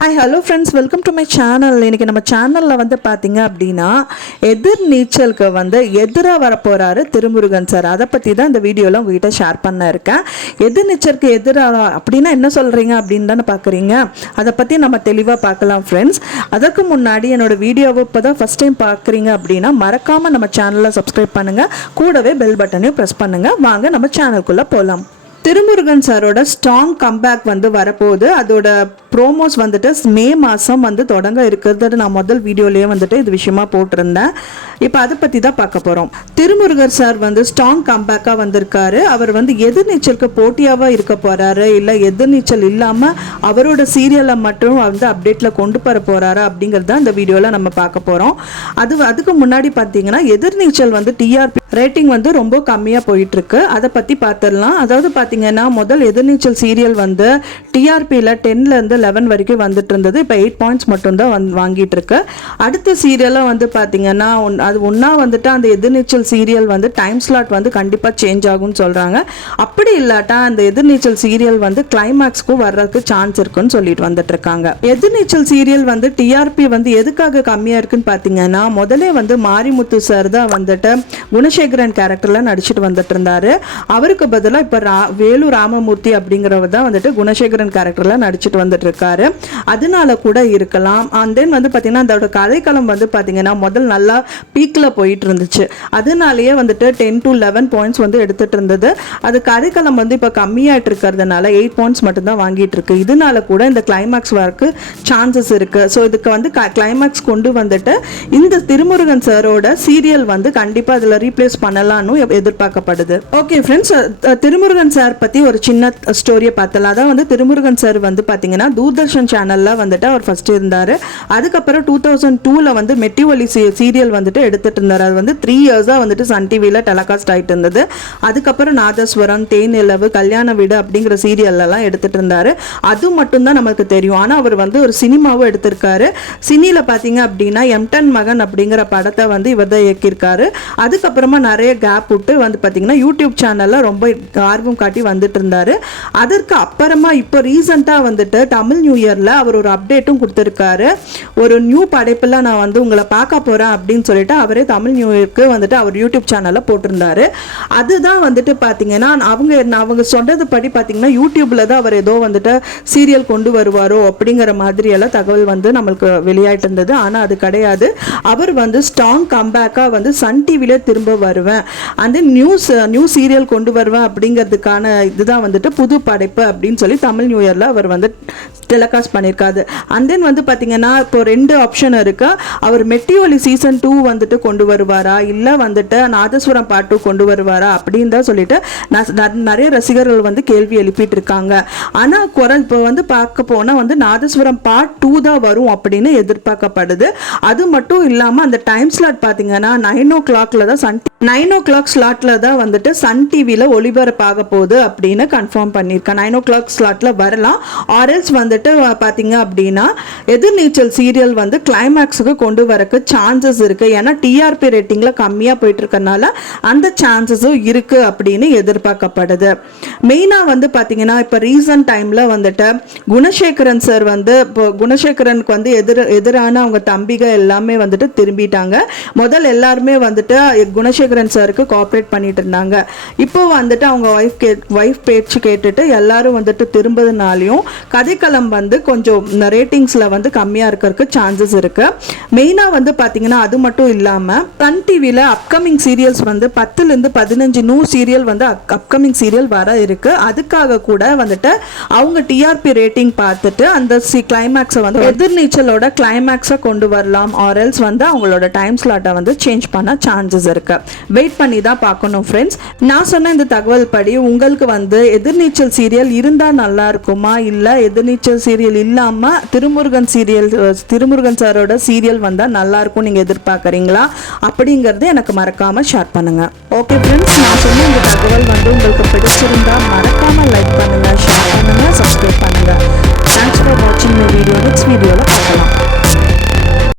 Hi, hello friends, welcome to my channel. இன்னைக்கு நம்ம சேனல்ல வந்து பாத்தீங்க அப்படின்னா எதிர் நீச்சலுக்கு வந்து எதிரா வரப்போறாரு திருமுருகன் சார். அதை பத்தி தான் இந்த வீடியோல உங்ககிட்ட ஷேர் பண்ண இருக்கேன். எதிர் நீச்சலுக்கு எதிரா அப்படின்னா என்ன சொல்றீங்க அப்படின்னு தானே பாக்குறீங்க. அதை பத்தி நம்ம தெளிவா பார்க்கலாம் ஃப்ரெண்ட்ஸ். அதற்கு முன்னாடி என்னோட வீடியோவை இப்போதான் ஃபர்ஸ்ட் டைம் பார்க்குறீங்க அப்படின்னா மறக்காம நம்ம சேனலை சப்ஸ்கிரைப் பண்ணுங்க, கூடவே பெல் பட்டனையும் ப்ரெஸ் பண்ணுங்க. வாங்க நம்ம சேனலுக்குள்ள போகலாம். திருமுருகன் சாரோட ஸ்ட்ராங் கம்பேக் வந்து வரப்போகுது. அதோட ப்ரோமோஸ் வந்துட்டு மே மாதம் வந்து தொடங்க இருக்கிறது நான் முதல் வீடியோலேயே வந்துட்டு இது விஷயமா போட்டிருந்தேன். இப்போ அதை பற்றி தான் பார்க்க போகிறோம். திருமுருகர் சார் வந்து ஸ்ட்ராங் கம்பேக்காக வந்திருக்காரு. அவர் வந்து எதிர்நீச்சலுக்கு போட்டியாவாக இருக்க போகிறாரு, இல்லை எதிர்நீச்சல் இல்லாமல் அவரோட சீரியலை மட்டும் வந்து அப்டேட்டில் கொண்டு வர போகிறாரு அப்படிங்கிறது தான் இந்த வீடியோவில் நம்ம பார்க்க போகிறோம். அதுக்கு முன்னாடி பார்த்தீங்கன்னா எதிர்நீச்சல் வந்து டிஆர்பி ரேட்டிங் வந்து ரொம்ப கம்மியாக போயிட்டுருக்கு. அதை பற்றி பார்த்துடலாம். அதாவது பார்த்தீங்கன்னா முதல் எதிர்நீச்சல் சீரியல் வந்து டிஆர்பியில் 10லேருந்து 11 வரைக்கும் வந்துட்டு இருந்தது. இப்போ 8 பாயிண்ட்ஸ் மட்டும்தான் வாங்கிட்டு இருக்கு. அடுத்த சீரியலாக வந்து பார்த்தீங்கன்னா அது ஒன்றா வந்துட்டு அந்த எதிர்நீச்சல் சீரியல் வந்து டைம் ஸ்லாட் வந்து கண்டிப்பாக சேஞ்ச் ஆகும்னு சொல்கிறாங்க. அப்படி இல்லாட்டா அந்த எதிர்நீச்சல் சீரியல் வந்து கிளைமேக்ஸ்க்கும் வர்றதுக்கு சான்ஸ் இருக்குன்னு சொல்லிட்டு வந்துட்டு இருக்காங்க. எதிர்நீச்சல் சீரியல் வந்து டிஆர்பி வந்து எதுக்காக கம்மியாக இருக்குன்னு பார்த்தீங்கன்னா முதலே வந்து மாரிமுத்து சார் தான் வந்துட்டு குணசேகரன் கேரக்டர்ல நடிச்சுட்டு வந்துட்டு இருந்தாரு. அவருக்கு பதிலாக இப்போ வேலு ராமமூர்த்தி அப்படிங்கிறவர் தான் வந்துட்டு குணசேகரன் கேரக்டர்ல நடிச்சுட்டு வந்துட்டு இருக்காரு. அதனால கூட இருக்கலாம். அண்ட் தென் வந்து பார்த்தீங்கன்னா அதோட கதைக்களம் வந்து பார்த்தீங்கன்னா முதல் நல்லா பீக்கில் போயிட்டு இருந்துச்சு. அதனாலேயே வந்துட்டு 10 to 11 பாயிண்ட்ஸ் வந்து எடுத்துட்டு இருந்தது. அது கதைக்களம் வந்து இப்போ கம்மியாயிட்டு இருக்கிறதுனால 8 பாயிண்ட்ஸ் மட்டும்தான் வாங்கிட்டு இருக்கு. இதனால கூட இந்த கிளைமேக்ஸ் வரக்கு சான்சஸ் இருக்கு. ஸோ இதுக்கு வந்து கிளைமேக்ஸ் கொண்டு வந்துட்டு இந்த திருமுருகன் சாரோட சீரியல் வந்து கண்டிப்பாக அதில் ரீப்ளேஸ் பண்ணலாம்னு எதிர்பார்க்கப்படுது. ஓகே ஃப்ரெண்ட்ஸ், திருமுருகன் சார் பற்றி ஒரு சின்ன ஸ்டோரியை பார்த்தலாம். அதான் வந்து திருமுருகன் சார் வந்து பார்த்தீங்கன்னா தூர்தர்ஷன் சேனலில் வந்துட்டு அவர் ஃபர்ஸ்ட் இருந்தார். அதுக்கப்புறம் 2002 வந்து மெட்டிவலி சீரியல் வந்துட்டு எடுத்துட்டு இருந்தார். அது வந்து 3 இயர்ஸாக வந்துட்டு சன் டிவியில் டெலகாஸ்ட் ஆகிட்டு இருந்தது. அதுக்கப்புறம் நாதஸ்வரம், தேனிலவு, கல்யாண வீடு அப்படிங்கிற சீரியல்லாம் எடுத்துட்டு இருந்தார். அது மட்டும்தான் நமக்கு தெரியும். ஆனால் அவர் வந்து ஒரு சினிமாவும் எடுத்திருக்காரு. சினியில் பார்த்தீங்க அப்படின்னா எம்டன் மகன் அப்படிங்கிற படத்தை வந்து இவர் தான் இயக்கியிருக்காரு. அதுக்கப்புறமா நிறைய கேப் விட்டு வந்து பார்த்தீங்கன்னா யூடியூப் சேனலில் ரொம்ப ஆர்வம் காட்டி வந்துட்டு இருந்தாரு. அதற்கு அப்புறமா இப்போ ரீசெண்டாக வந்துட்டு தமிழ் நியூ இயரில் அவர் ஒரு அப்டேட்டும் கொடுத்துருக்காரு. ஒரு நியூ படைப்பில் நான் வந்து உங்களை பார்க்க போகிறேன் அப்படின்னு சொல்லிட்டு அவரே தமிழ் நியூ இயருக்கு வந்துட்டு அவர் யூடியூப் சேனலில் போட்டிருந்தாரு. அதுதான் வந்துட்டு பார்த்தீங்கன்னா அவங்க சொன்னது படி பார்த்தீங்கன்னா யூடியூப்ல தான் அவர் ஏதோ வந்துட்டு சீரியல் கொண்டு வருவாரோ அப்படிங்கிற மாதிரி எல்லாம் தகவல் வந்து நம்மளுக்கு வெளியாயிட்டு இருந்தது. ஆனால் அது கிடையாது. அவர் வந்து ஸ்ட்ராங் கம்பேக்காக வந்து சன் டிவியில் திரும்ப வருவேன், அந்த நியூ சீரியல் கொண்டு வருவேன் அப்படிங்கிறதுக்கான இதுதான் வந்துட்டு புது படைப்பு அப்படின்னு சொல்லி தமிழ் நியூ இயரில் அவர் வந்து டெலிகாஸ்ட் பண்ணியிருக்காரு. அண்ட் தென் வந்து பார்த்தீங்கன்னா இப்போ 2 ஆப்ஷன் இருக்கு. அவர் மெட்டிவலி சீசன் 2 வந்துட்டு கொண்டு வருவாரா, இல்லை வந்துட்டு நாதஸ்வரம் பார்ட் 2 கொண்டு வருவாரா அப்படின்னு தான் சொல்லிட்டு நிறைய ரசிகர்கள் வந்து கேள்வி எழுப்பிட்டு இருக்காங்க. ஆனால் இப்போ வந்து பார்க்க போனால் வந்து நாதஸ்வரம் பார்ட் 2 தான் வரும் அப்படின்னு எதிர்பார்க்கப்படுது. அது மட்டும் இல்லாமல் அந்த டைம் ஸ்லாட் பார்த்தீங்கன்னா 9 o'clock தான் 9 o'clock ஸ்லாட்ல தான் வந்துட்டு சன் டிவியில் ஒளிபரப்பாக போகுது அப்படின்னு கன்ஃபார்ம் பண்ணியிருக்கேன். 9 o'clock ஸ்லாட்ல வரலாம். ஆர்எல்ஸ் வந்துட்டு பார்த்தீங்க அப்படின்னா எதிர்நீச்சல் சீரியல் வந்து கிளைமேக்ஸுக்கு கொண்டு வரக்கு சான்சஸ் இருக்கு. ஏன்னா டிஆர்பி ரேட்டிங்ல கம்மியாக போயிட்டு இருக்கனால அந்த சான்சஸும் இருக்கு அப்படின்னு எதிர்பார்க்கப்படுது. மெயினாக வந்து பார்த்தீங்கன்னா இப்போ ரீசன்ட் டைம்ல வந்துட்டு குணசேகரன் சார் வந்து இப்போ குணசேகரனுக்கு வந்து எதிரான அவங்க தம்பிக எல்லாமே வந்துட்டு திரும்பிட்டாங்க. முதல் எல்லாருமே வந்துட்டு குணசேகரன் சாருக்கு கோஆப்ரேட் பண்ணிட்டு இருந்தாங்க. இப்போ வந்துட்டு அவங்க வைஃப் பேச்சு கேட்டுட்டு எல்லாரும் வந்துட்டு திரும்பதுனாலையும் கதைக்களம் வந்து கொஞ்சம் ரேட்டிங்ஸ்ல வந்து கம்மியா இருக்கிறதுக்கு சான்சஸ் இருக்கு. மெயினா வந்து பாத்தீங்கன்னா அது மட்டும் இல்லாம சன் டிவில அப்கமிங் சீரியல்ஸ் வந்து 10லேருந்து 15 நியூ சீரியல் வந்து அப்கமிங் சீரியல் வர இருக்கு. அதுக்காக கூட வந்துட்டு அவங்க டிஆர்பி ரேட்டிங் பார்த்துட்டு அந்த கிளைமேக்ஸை வந்து எதிர்நீச்சலோட கிளைமேக்ஸை கொண்டு வரலாம். ஆர்எல்ஸ் வந்து அவங்களோட டைம் ஸ்லாட்டை வந்து சேஞ்ச் பண்ண சான்சஸ் இருக்கு. வெயிட் பண்ணி தான் பார்க்கணும் ஃப்ரெண்ட்ஸ். நான் சொன்ன இந்த தகவல் படி உங்களுக்கு வந்து எதிர்நீச்சல் சீரியல் இருந்தா நல்லா இருக்குமா, இல்லை எதிர்நீச்சல் சீரியல் இல்லாம திருமுருகன் சாரோட சீரியல் வந்தா நல்லா இருக்கும் நீங்க எதிர்பார்க்கறீங்களா அப்படிங்கறது எனக்கு மறக்காம ஷேர் பண்ணுங்க. ஓகே ஃப்ரெண்ட்ஸ், நான் சொன்ன இந்த தகவல் வந்து உங்களுக்கு பிடிச்சிருந்தா மறக்காம லைக் பண்ணுங்க, ஷேர் பண்ணுங்க, சப்ஸ்கிரைப் பண்ணுங்க. தேங்க்ஸ் ஃபார் வாட்சிங் மை வீடியோ. நெக்ஸ்ட் வீடியோல பார்க்கலாம்.